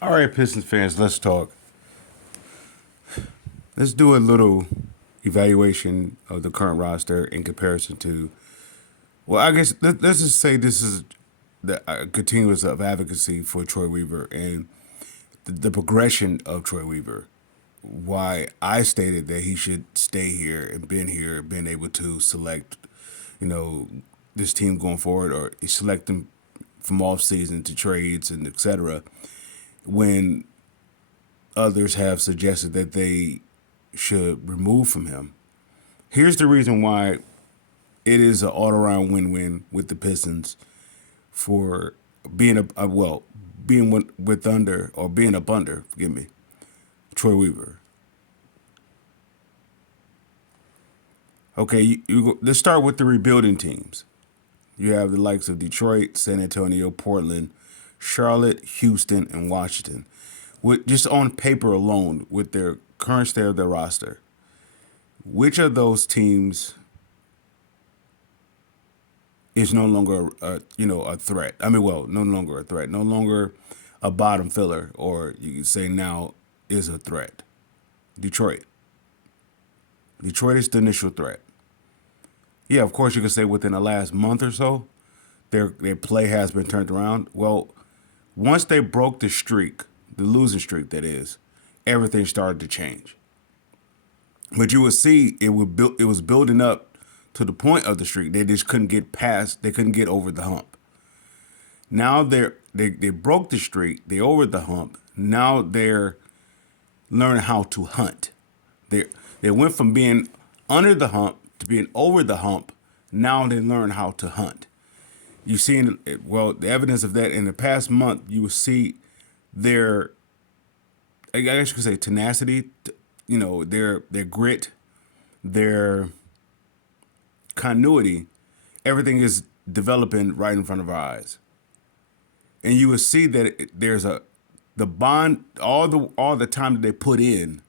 All right, Pistons fans, let's talk. Let's do a little evaluation of the current roster in comparison to. Well, I guess let's just say this is the continuous of advocacy for Troy Weaver and the progression of Troy Weaver. Why I stated that he should stay here, been able to select, you know, this team going forward, or select them from off season to trades and etc. When others have suggested that they should remove from him. Here's the reason why it is an all around win win with the Pistons for being being with under or being up under, forgive me, Troy Weaver. Okay, let's start with the rebuilding teams. You have the likes of Detroit, San Antonio, Portland, Charlotte, Houston, and Washington. With just on paper alone, with their current state of their roster, which of those teams is no longer a threat? I mean, well, no longer a threat, no longer a bottom filler, or you could say now is a threat. Detroit. Detroit is the initial threat. Yeah, of course you could say within the last month or so, their play has been turned around. Well, once they broke the streak, the losing streak that is, everything started to change. But you would see it was building up to the point of the streak. They just couldn't get past. They couldn't get over the hump. Now they broke the streak. They over the hump. Now they're learning how to hunt. They they went from being under the hump to being over the hump. Now they learn how to hunt. You've seen the evidence of that in the past month. You will see their, I guess you could say, tenacity. Their grit, their continuity. Everything is developing right in front of our eyes, and you will see that there's the bond, all the time that they put in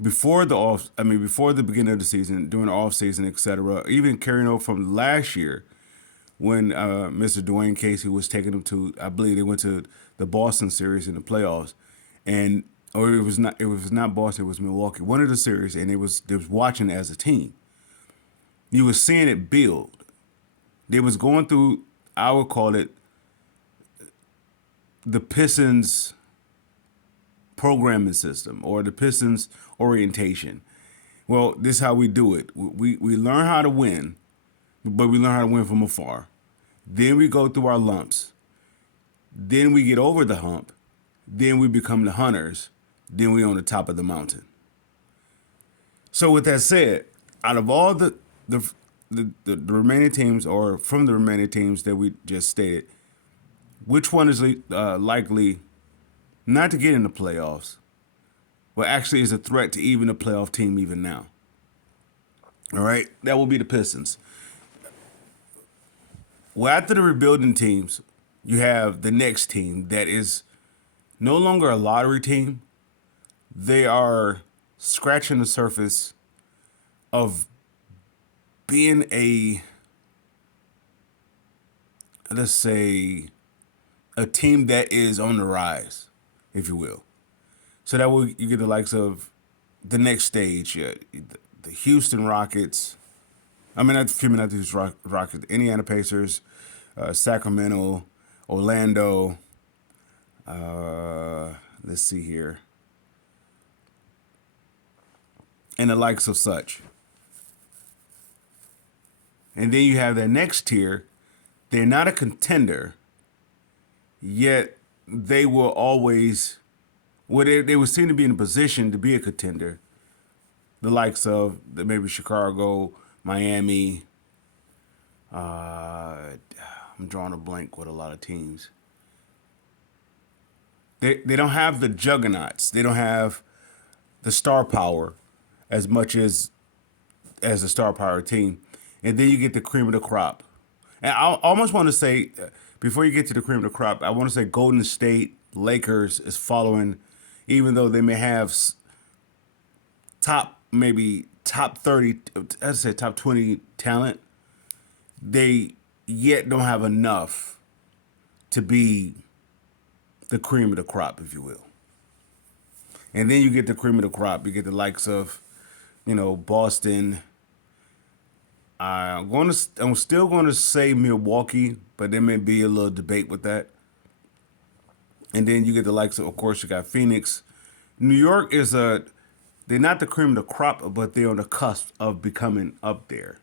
before the beginning of the season, during the off season, etc. Even carrying over from last year when Mr. Dwayne Casey was taking them to, I believe they went to the Boston series in the playoffs, and or it was not Boston, it was Milwaukee, one of the series, and they was watching it as a team. You was seeing it build. They was going through, I would call it, the Pistons programming system or the Pistons orientation. Well, this is how we do it. We learn how to win, but we learn how to win from afar. Then we go through our lumps. Then we get over the hump. Then we become the hunters. Then we on the top of the mountain. So with that said, out of all the remaining teams, or from the remaining teams that we just stated, which one is likely not to get in the playoffs, but actually is a threat to even a playoff team even now? All right, that will be the Pistons. Well, after the rebuilding teams, you have the next team that is no longer a lottery team. They are scratching the surface of being a, let's say, a team that is on the rise, if you will. So that will you get the likes of the next stage, the Houston Rockets. I mean, not the Houston Rockets, Indiana Pacers, Sacramento, Orlando. Let's see here, and the likes of such. And then you have the next tier. They're not a contender, yet they will always, they would seem to be in a position to be a contender. The likes of maybe Chicago, Miami. I'm drawing a blank with a lot of teams. They don't have the juggernauts. They don't have the star power as much as the star power team. And then you get the cream of the crop. And I almost want to say, before you get to the cream of the crop, I want to say Golden State Lakers is following, even though they may have maybe top 30, I'd say top 20 talent, they yet don't have enough to be the cream of the crop, if you will. And then you get the cream of the crop. You get the likes of, Boston. I'm still going to say Milwaukee, but there may be a little debate with that. And then you get the likes of course, you got Phoenix. New York they're not the cream of the crop, but they're on the cusp of becoming up there.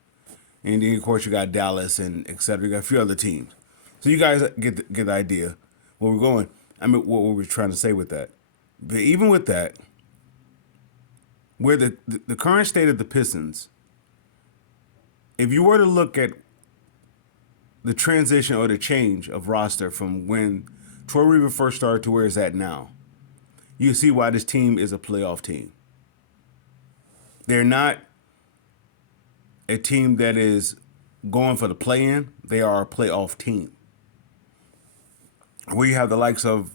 And then, of course, you got Dallas and et cetera. You got a few other teams. So you guys get the idea where we're going. I mean, what we're trying to say with that. But even with that, where the current state of the Pistons, if you were to look at the transition or the change of roster from when Troy Weaver first started to where it's at now, you see why this team is a playoff team. They're not a team that is going for the play-in. They are a playoff team. Where you have the likes of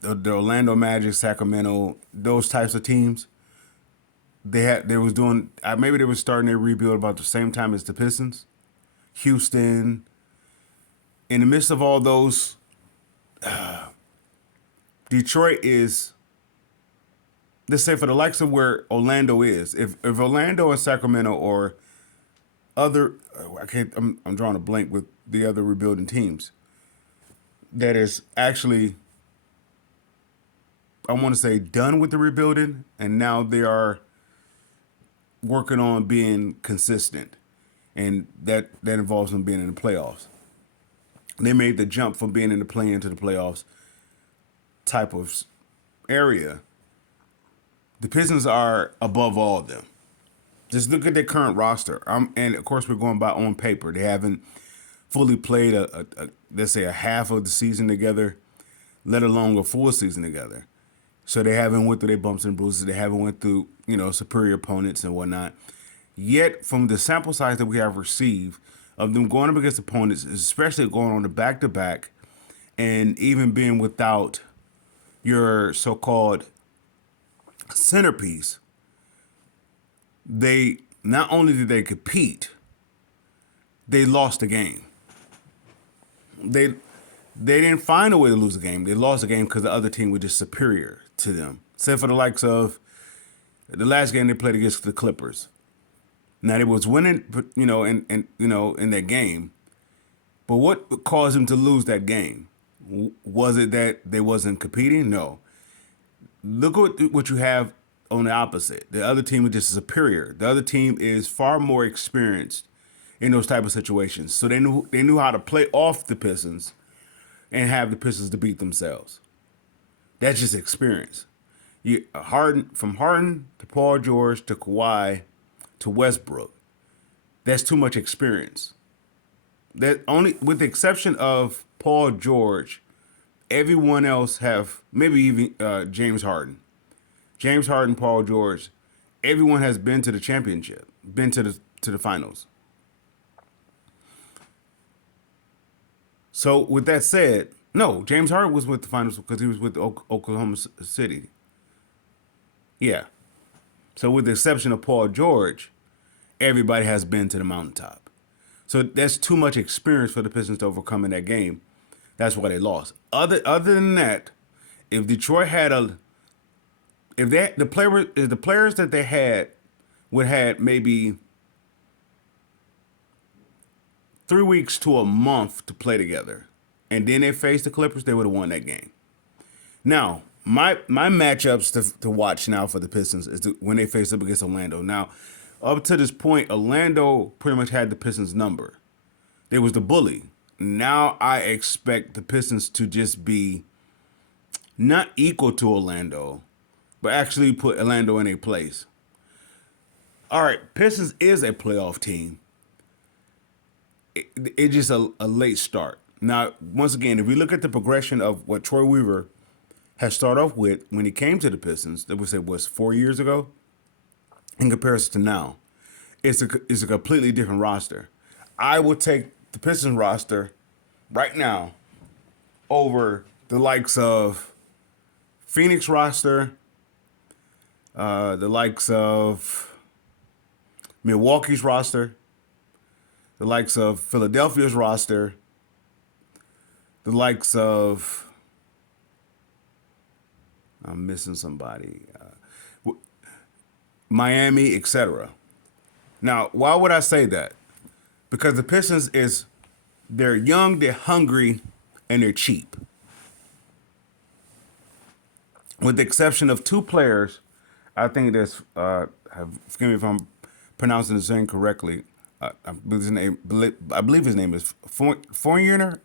the Orlando Magic, Sacramento, those types of teams. They was doing maybe they were starting their rebuild about the same time as the Pistons, Houston. In the midst of all those, Detroit is. Let's say for the likes of where Orlando is, if Orlando and Sacramento or other, I'm drawing a blank with the other rebuilding teams. That is actually, I want to say, done with the rebuilding, and now they are working on being consistent, and that involves them being in the playoffs. They made the jump from being in the play-in to the playoffs type of area. The Pistons are above all of them. Just look at their current roster. And of course, we're going by on paper. They haven't fully played let's say a half of the season together, let alone a full season together. So they haven't went through their bumps and bruises. They haven't went through superior opponents and whatnot. Yet, from the sample size that we have received of them going up against opponents, especially going on the back-to-back, and even being without your so-called centerpiece, they not only did they compete, they lost the game. They didn't find a way to lose the game. They lost the game because the other team was just superior to them. Except for the likes of the last game they played against the Clippers. Now they was winning, in that game. But what caused them to lose that game? Was it that they wasn't competing? No. Look at what you have on the opposite. The other team is just superior. The other team is far more experienced in those type of situations. So they knew how to play off the Pistons and have the Pistons to beat themselves. That's just experience. From Harden to Paul George to Kawhi to Westbrook, that's too much experience. That only, with the exception of Paul George, everyone else have, maybe even James Harden. James Harden, Paul George, everyone has been to the championship, been to the finals. So with that said, no, James Harden was with the finals because he was with Oklahoma City. Yeah. So with the exception of Paul George, everybody has been to the mountaintop. So that's too much experience for the Pistons to overcome in that game. That's why they lost. Other than that, if Detroit had the players that they had would had maybe 3 weeks to a month to play together, and then they faced the Clippers, they would have won that game. Now, my matchups to watch now for the Pistons is when they face up against Orlando. Now, up to this point, Orlando pretty much had the Pistons number. They was the bully. Now I expect the Pistons to just be not equal to Orlando, but actually put Orlando in a place. All right, Pistons is a playoff team. It's just a late start. Now, once again, if we look at the progression of what Troy Weaver has started off with when he came to the Pistons, that we say was 4 years ago, in comparison to now, it's a completely different roster. I would take the Pistons roster right now over the likes of Phoenix roster, the likes of Milwaukee's roster, the likes of Philadelphia's roster, the likes of I'm missing somebody. Miami, etc. Now, why would I say that? Because the Pistons they're young, they're hungry, and they're cheap. With the exception of two players, I think there's forgive me if I'm pronouncing his name correctly. I believe his name is Fournier,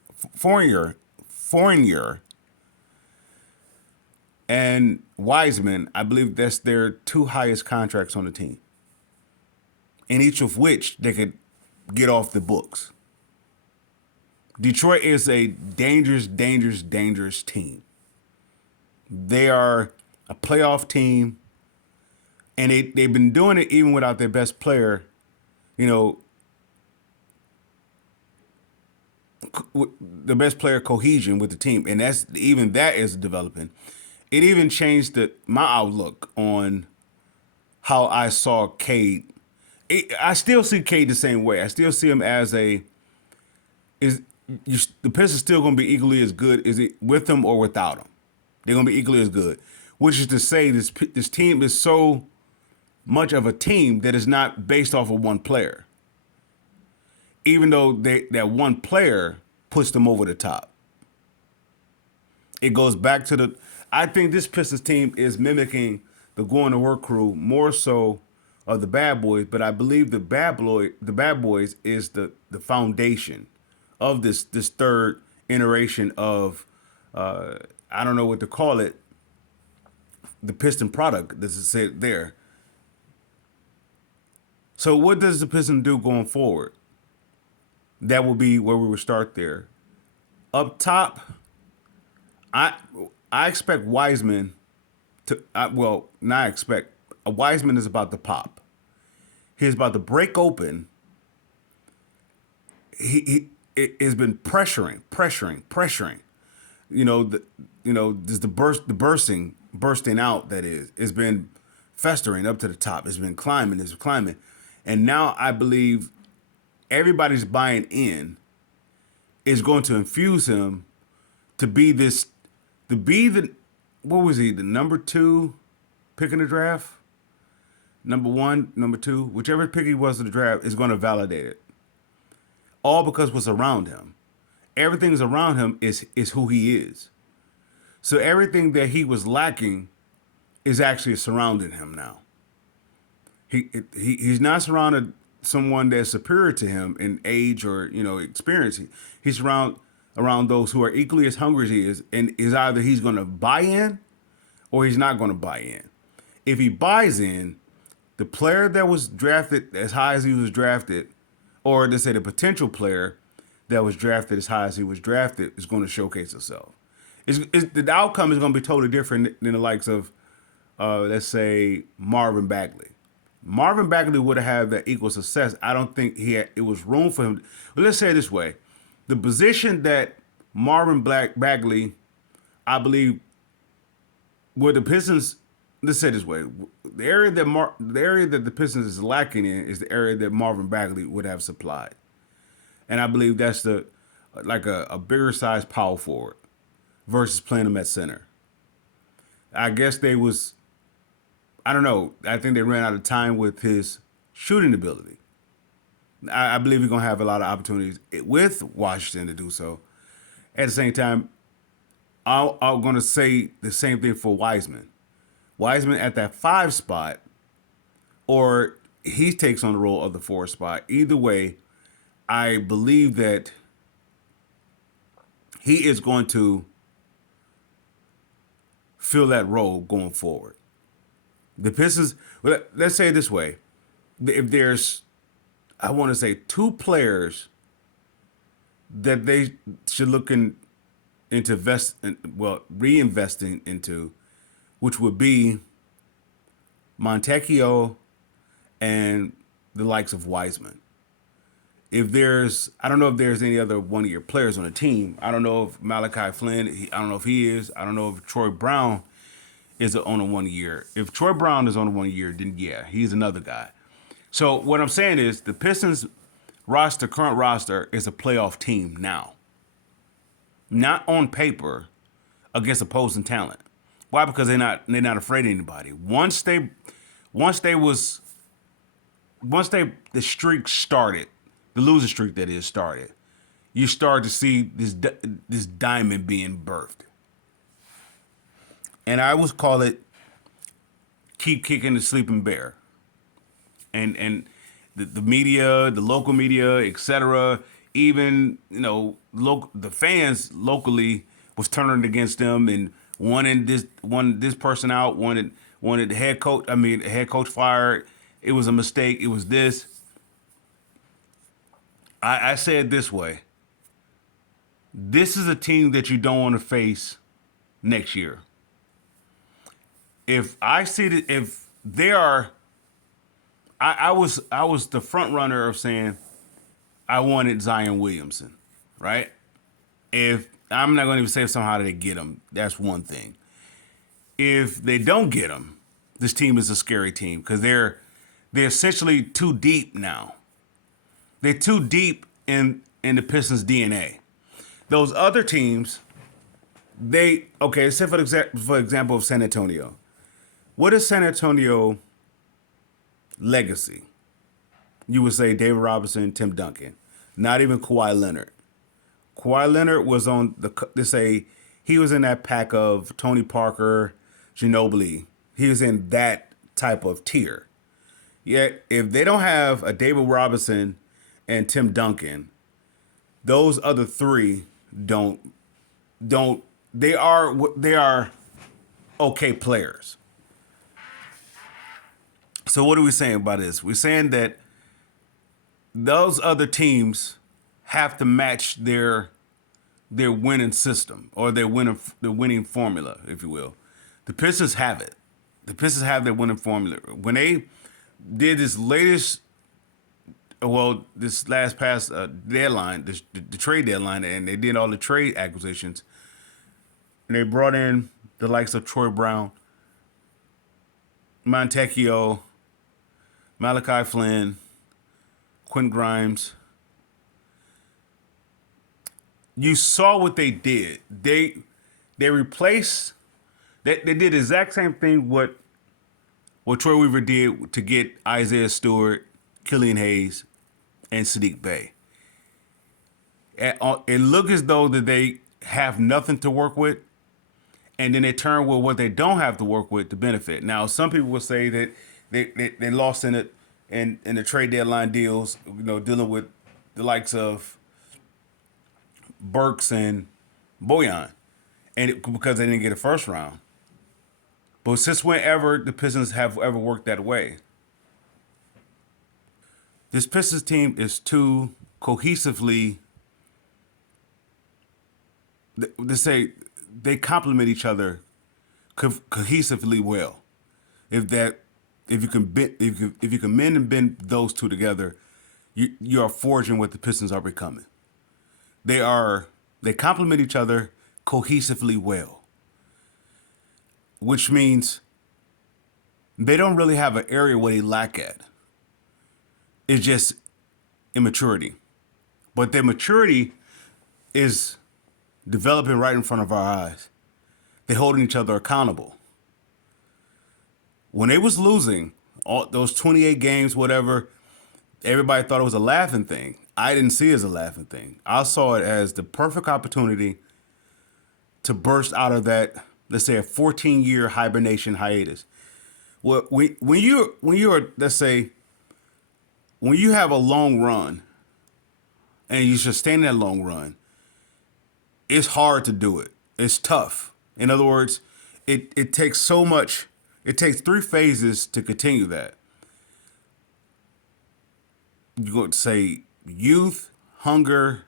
and Wiseman. I believe that's their two highest contracts on the team, in each of which they could get off the books. Detroit is a dangerous, dangerous, dangerous team. They are a playoff team, and they've been doing it even without their best player. You know, the best player cohesion with the team, and that is developing. It even changed my outlook on how I saw Cade. I still see Cade the same way. I still see him as the Pistons still going to be equally as good is it with him or without him. They're going to be equally as good, which is to say this team is so much of a team that is not based off of one player. Even though that one player puts them over the top. It goes back to I think this Pistons team is mimicking the Going to Work crew more so of the Bad Boys, but I believe the Bad Boys is the foundation of this third iteration of I don't know what to call it, the Piston product. This is said there. So what does the Piston do going forward? That will be where we would start there. Up top, I expect Wiseman to not expect. Wiseman is about to pop. He's about to break open. He has been pressuring. Just bursting out. That is, it's been festering up to the top. It's been climbing, and now I believe everybody's buying in is going to infuse him to be what was he, the number 2 pick in the draft? Number 1, number 2, whichever pick he was in the draft is going to validate it. All because what's around him. Everything's around him is who he is. So everything that he was lacking is actually surrounding him now. He's not surrounded someone that's superior to him in age or experience. He's around those who are equally as hungry as he is, and is either he's going to buy in or he's not going to buy in. If he buys in, the player that was drafted as high as he was drafted, or let's say the potential player that was drafted as high as he was drafted, is going to showcase itself. The outcome is going to be totally different than the likes of, let's say, Marvin Bagley. Marvin Bagley would have had that equal success. I don't think it was room for him. But let's say it this way. The position that Marvin Bagley, I believe, where the Pistons, let's say it this way, the area that the Pistons is lacking in is the area that Marvin Bagley would have supplied. And I believe that's a bigger size power forward versus playing him at center. I guess I don't know. I think they ran out of time with his shooting ability. I believe he's going to have a lot of opportunities with Washington to do so. At the same time, I'm going to say the same thing for Wiseman. Wiseman at that 5 spot, or he takes on the role of the 4 spot. Either way, I believe that he is going to fill that role going forward. The Pistons, let's say it this way. If there's, I want to say, 2 players that they should look into reinvesting into, which would be Montecchio and the likes of Wiseman. I don't know if there's any other one-year players on the team. I don't know if Malachi Flynn, I don't know if he is. I don't know if Troy Brown is on a 1 year. If Troy Brown is on a 1 year, then yeah, he's another guy. So what I'm saying is the Pistons current roster is a playoff team now. Not on paper against opposing talent. Why? Because they're not afraid of anybody. Once they was once they the streak started, the losing streak that is started, you start to see this diamond being birthed. And I always call it keep kicking the sleeping bear. And the media, the local media, etc., even the fans locally was turning against them and wanted this person out, wanted the head coach. I mean, the head coach fired. It was a mistake. It was this. I say it this way. This is a team that you don't want to face next year. If I see that, if they are, I was the front runner of saying I wanted Zion Williamson, right? If I'm not going to even say somehow they get him, that's one thing. If they don't get him, this team is a scary team because they're essentially too deep now. They're too deep in the Pistons DNA. Those other teams, they okay. Say for example of San Antonio. What is San Antonio legacy? You would say David Robinson, Tim Duncan, not even Kawhi Leonard. Kawhi Leonard was on they say he was in that pack of Tony Parker, Ginobili. He was in that type of tier. Yet if they don't have a David Robinson and Tim Duncan, those other three don't they are okay players. So what are we saying about this? We're saying that those other teams have to match their winning system or their winning formula, if you will. The Pistons have it. The Pistons have their winning formula. When they did this last past deadline, the trade deadline, and they did all the trade acquisitions, and they brought in the likes of Troy Brown, Montecchio, Malachi Flynn, Quentin Grimes. You saw what they did. They replaced. They did the exact same thing what Troy Weaver did to get Isaiah Stewart, Killian Hayes, and Sadiq Bey. It looked as though that they have nothing to work with, and then they turn with what they don't have to work with to benefit. Now, some people will say that they lost in it in the trade deadline deals, dealing with the likes of Burks and Boyan, because they didn't get a first round. But since whenever the Pistons have ever worked that way, this Pistons team is too cohesively. They say they complement each other cohesively well. If that, if you can mend and bend those two together, you are forging what the Pistons are becoming. They complement each other cohesively well, which means they don't really have an area where they lack at. It's just immaturity. But their maturity is developing right in front of our eyes. They're holding each other accountable. When they was losing all those 28 games, whatever, everybody thought it was a laughing thing. I didn't see it as a laughing thing. I saw it as the perfect opportunity to burst out of that, let's say, a 14-year hibernation hiatus. Well, when you're let's say, when you have a long run and you sustain that long run, it's hard to do it. It's tough. In other words, it takes so much. It takes 3 phases to continue that. You're going to say youth, hunger,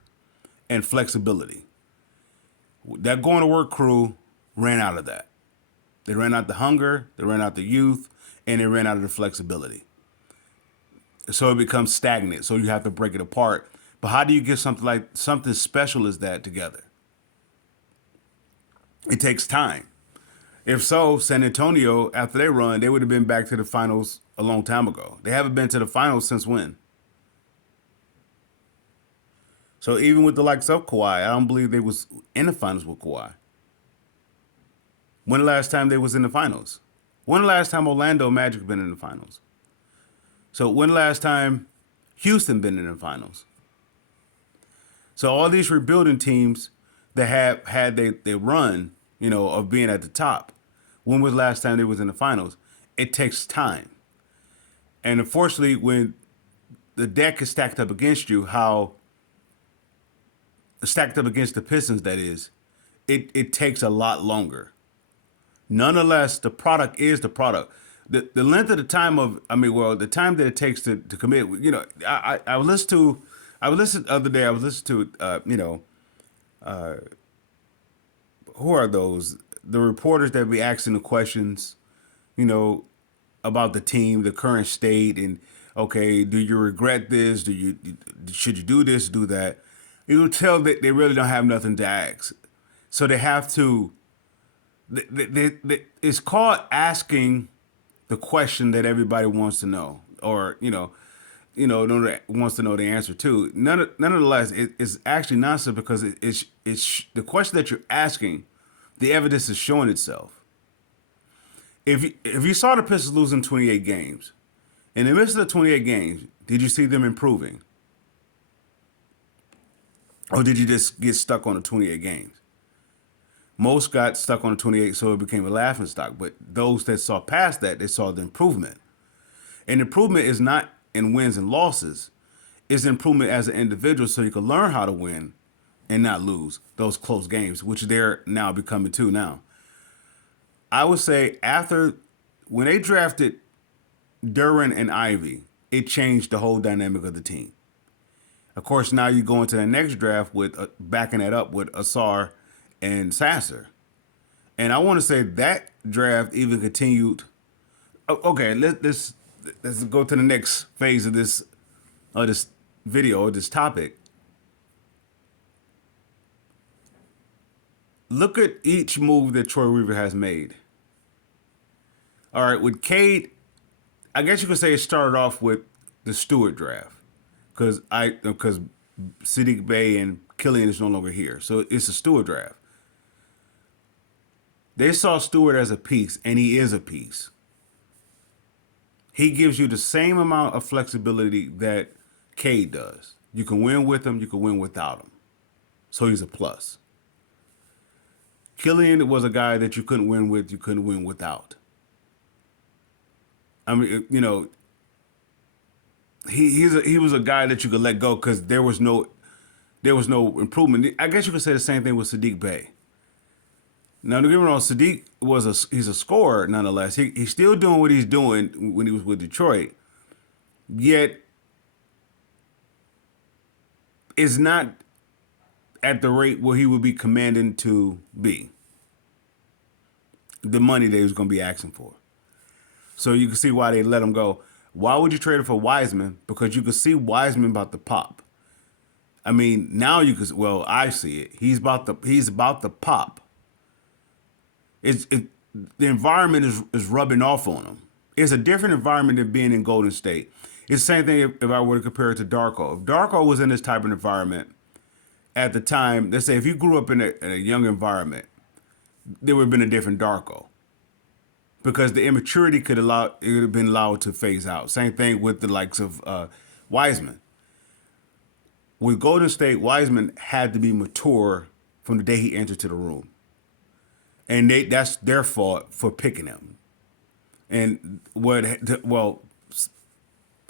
and flexibility. That going to work crew ran out of that. They ran out the hunger, they ran out the youth, and they ran out of the flexibility. So it becomes stagnant. So you have to break it apart. But how do you get something special as that together? It takes time. If so, San Antonio, after they run, they would have been back to the finals a long time ago. They haven't been to the finals since when? So even with the likes of Kawhi, I don't believe they was in the finals with Kawhi. When the last time they was in the finals? When the last time Orlando Magic been in the finals? So when the last time Houston been in the finals? So all these rebuilding teams that have had they run, of being at the top. When was the last time they was in the finals? It takes time. And unfortunately, when the deck is stacked up against you, how stacked up against the Pistons, that is, it takes a lot longer. Nonetheless, the product is the product. The length of the time of, the time that it takes to commit, I was listening to, the other day, I was listening to, who are those? The reporters that be asking the questions, you know, about the team, the current state, and okay, do you regret this? Should you do this, do that? You can tell that they really don't have nothing to ask, so they have to. It's called asking the question that everybody wants to know, or wants to know the answer to. Nonetheless, it's actually nonsense because it's the question that you're asking. The evidence is showing itself. If you saw the Pistons losing 28 games, in the midst of the 28 games, did you see them improving, or did you just get stuck on the 28 games? Most got stuck on the 28, so it became a laughing stock. But those that saw past that, they saw the improvement. And improvement is not in wins and losses. It's improvement as an individual so you can learn how to win and not lose those close games, which they're now becoming too now. I would say after when they drafted Duran and Ivy, it changed the whole dynamic of the team. Of course, now you go into the next draft with backing that up with Asar and Sasser. And I want to say that draft even continued. Okay, let's go to the next phase of this video, this topic. Look at each move that Troy Weaver has made. All right, with Cade, I guess you could say it started off with the Stewart draft because Sadiq Bey and Killian is no longer here, so it's a Stewart draft. They saw Stewart as a piece, and he is a piece. He gives you the same amount of flexibility that Cade does. You can win with him, you can win without him. So he's a plus. Killian was a guy that you couldn't win with, you couldn't win without. I mean, he was a guy that you could let go because there was no improvement. I guess you could say the same thing with Sadiq Bey. Now, don't get me wrong, Sadiq he's a scorer nonetheless. He's still doing what he's doing when he was with Detroit, yet is not at the rate where he would be commanding to be. The money that he was going to be asking for. So you can see why they let him go. Why would you trade him for Wiseman? Because you could see Wiseman about to pop. I mean, now you could. Well, I see it. He's about to pop. The environment is rubbing off on him. It's a different environment than being in Golden State. It's the same thing if I were to compare it to Darko. If Darko was in this type of environment at the time, let's say if you grew up in a young environment, there would have been a different Darko. Because the immaturity it would have been allowed to phase out. Same thing with the likes of Wiseman. With Golden State, Wiseman had to be mature from the day he entered to the room. And that's their fault for picking him. And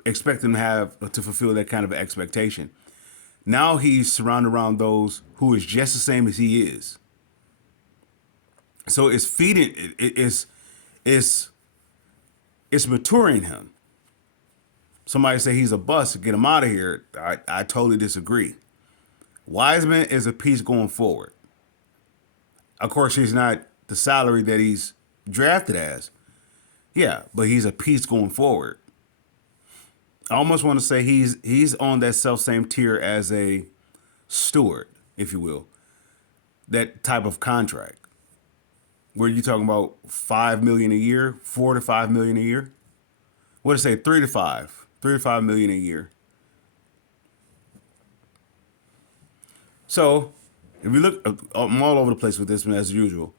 expect him to fulfill that kind of expectation. Now he's surrounded around those who is just the same as he is. So it's feeding, it's maturing him. Somebody say he's a bust, get him out of here. I totally disagree. Wiseman is a piece going forward. Of course, he's not the salary that he's drafted as. Yeah, but he's a piece going forward. I almost want to say he's on that self-same tier as a Stewart, if you will. That type of contract. Where you talking about $5 million a year, $4 to $5 million a year? What did I say? 3 to 5 million a year. So if you look, I'm all over the place with this one as usual.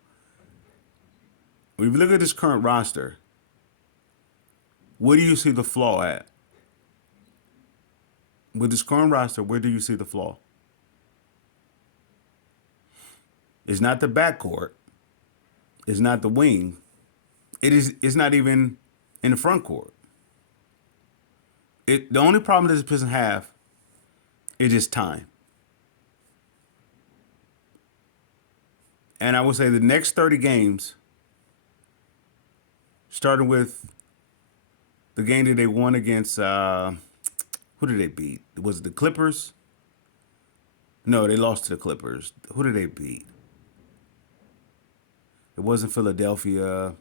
If you look at this current roster, where do you see the flaw at? With this current roster, where do you see the flaw? It's not the backcourt. It's not the wing. It's not even in the front court. The only problem that this Pistons have is just time. And I would say the next 30 games, starting with the game that they won against, who did they beat? Was it the Clippers? No, they lost to the Clippers. Who did they beat? It wasn't Philadelphia.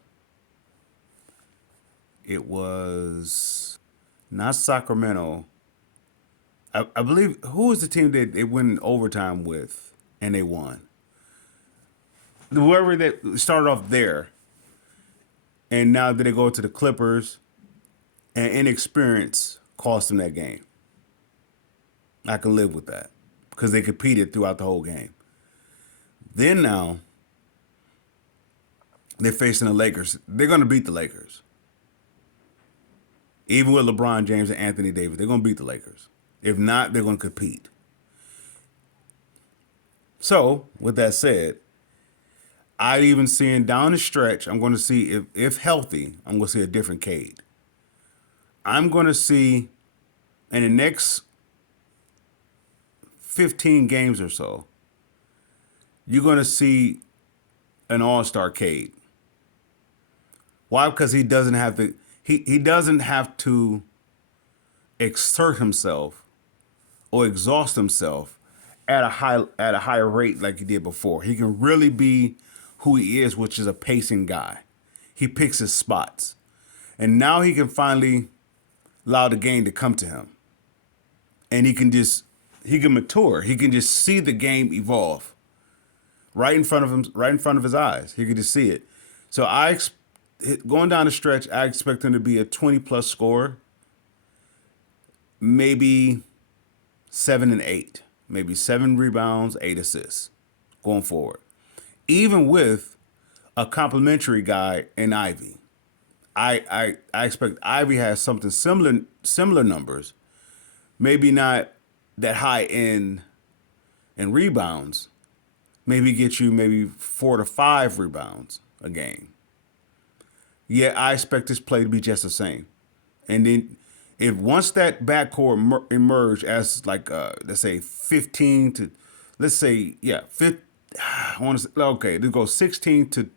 It was not Sacramento. I believe, who was the team that they went in overtime with and they won? Whoever that started off there, and now that they go to the Clippers, and inexperience cost them that game. I can live with that because they competed throughout the whole game. Then now they're facing the Lakers. They're going to beat the Lakers. Even with LeBron James and Anthony Davis, they're going to beat the Lakers. If not, they're going to compete. So, with that said, I even seeing down the stretch, I'm going to see if healthy, I'm going to see a different Cade. I'm going to see in the next 15 games or so, you're going to see an all-star Cade. Why? Because he doesn't have to. He doesn't have to exert himself or exhaust himself at a higher rate like he did before. He can really be who he is, which is a pacing guy. He picks his spots, and now he can finally allow the game to come to him, and he can mature. He can just see the game evolve right in front of him, right in front of his eyes. He can just see it. So going down the stretch, I expect him to be a 20-plus scorer, maybe 7 and 8, maybe 7 rebounds, 8 assists going forward. Even with a complimentary guy in Ivy, I expect Ivy has something similar numbers, maybe not that high in rebounds, maybe get you maybe 4 to 5 rebounds a game. Yeah, I expect this play to be just the same. And then if once that backcourt emerge as like let's say 15 to let's say 50, I want to say, okay, this goes 16 to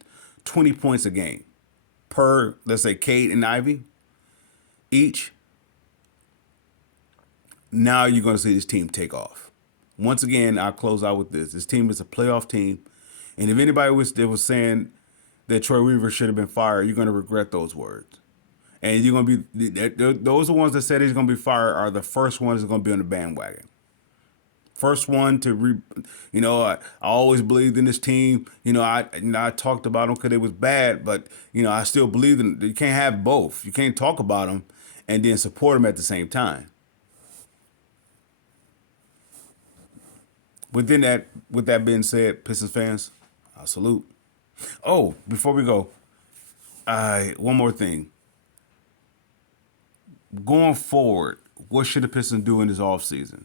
20 points a game per, let's say, Cade and Ivy each. Now you're going to see this team take off. Once again, I'll close out with this. This team is a playoff team. And if anybody was saying that Troy Weaver should have been fired, you're going to regret those words. And you're going to be, those are the ones that said he's going to be fired are the first ones that are going to be on the bandwagon. First one to, I always believed in this team. I talked about them because it was bad, but, I still believe in. You can't have both. You can't talk about them and then support them at the same time. With that being said, Pistons fans, I salute. Oh, before we go, one more thing. Going forward, what should the Pistons do in this offseason?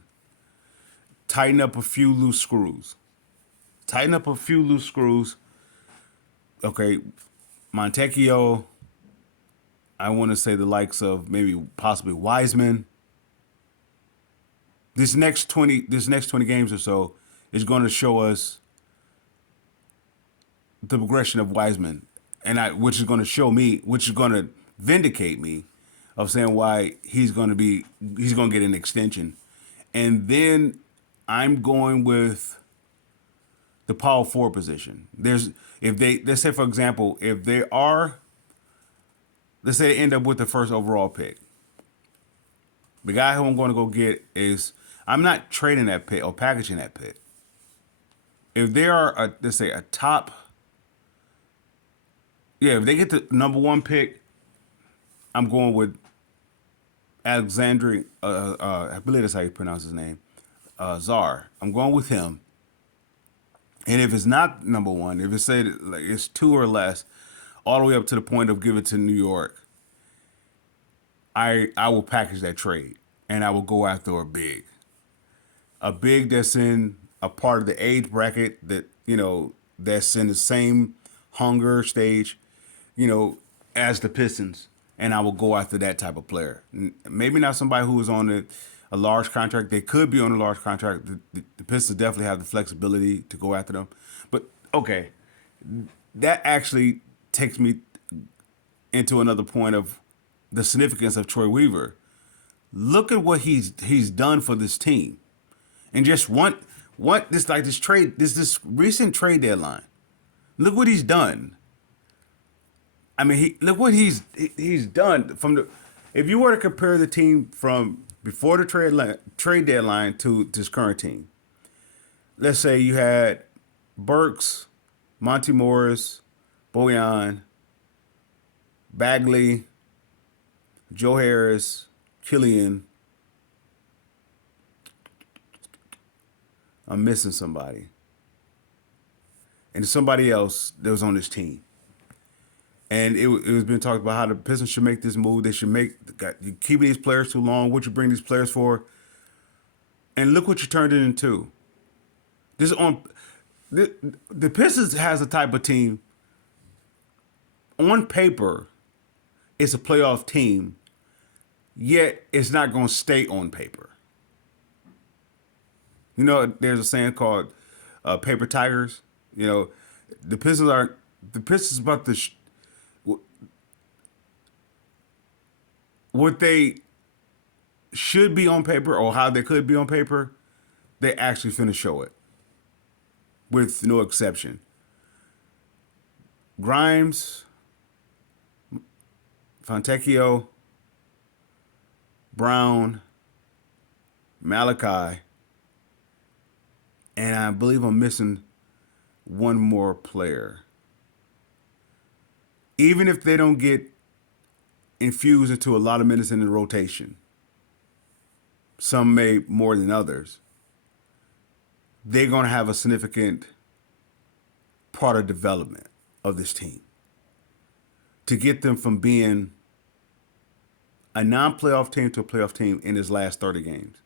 Tighten up a few loose screws. Okay, Montecchio. I want to say the likes of maybe possibly Wiseman. This next 20 games or so is going to show us the progression of Wiseman, which is going to vindicate me of saying why he's going to get an extension. And then I'm going with the power forward position. Let's say, for example, let's say they end up with the first overall pick. The guy who I'm going to go get I'm not trading that pick or packaging that pick. If they are, let's say, a top, if they get the number 1 pick, I'm going with Alexandre, I believe that's how you pronounce his name, Czar. I'm going with him. And if it's not number 1, if it's say like it's 2 or less, all the way up to the point of giving to New York, I will package that trade and I will go after a big that's in a part of the age bracket that that's in the same hunger stage, you know, as the Pistons, and I will go after that type of player. Maybe not somebody who is on a large contract. They could be on a large contract. The Pistons definitely have the flexibility to go after them. But okay, that actually takes me into another point of the significance of Troy Weaver. Look at what he's done for this team, and just what this trade this recent trade deadline. Look what he's done. I mean, look what he's done from the. If you were to compare the team from before the trade deadline to this current team, let's say you had Burks, Monty Morris, Bojan, Bagley, Joe Harris, Killian. I'm missing somebody, and somebody else that was on this team. And it was been talked about how the Pistons should make this move. They should you keeping these players too long. What you bring these players for? And look what you turned it into. This on the Pistons has a type of team. On paper, it's a playoff team, yet it's not going to stay on paper. You know, there's a saying called "paper tigers." You know, the Pistons about to. What they should be on paper or how they could be on paper, they actually finna show it. With no exception. Grimes, Fontecchio, Brown, Malachi, and I believe I'm missing one more player. Even if they don't get infused into a lot of minutes in the rotation, some may more than others, they're going to have a significant part of development of this team to get them from being a non-playoff team to a playoff team in his last 30 games.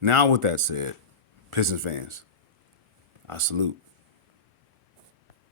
Now, with that said, Pistons fans, I salute.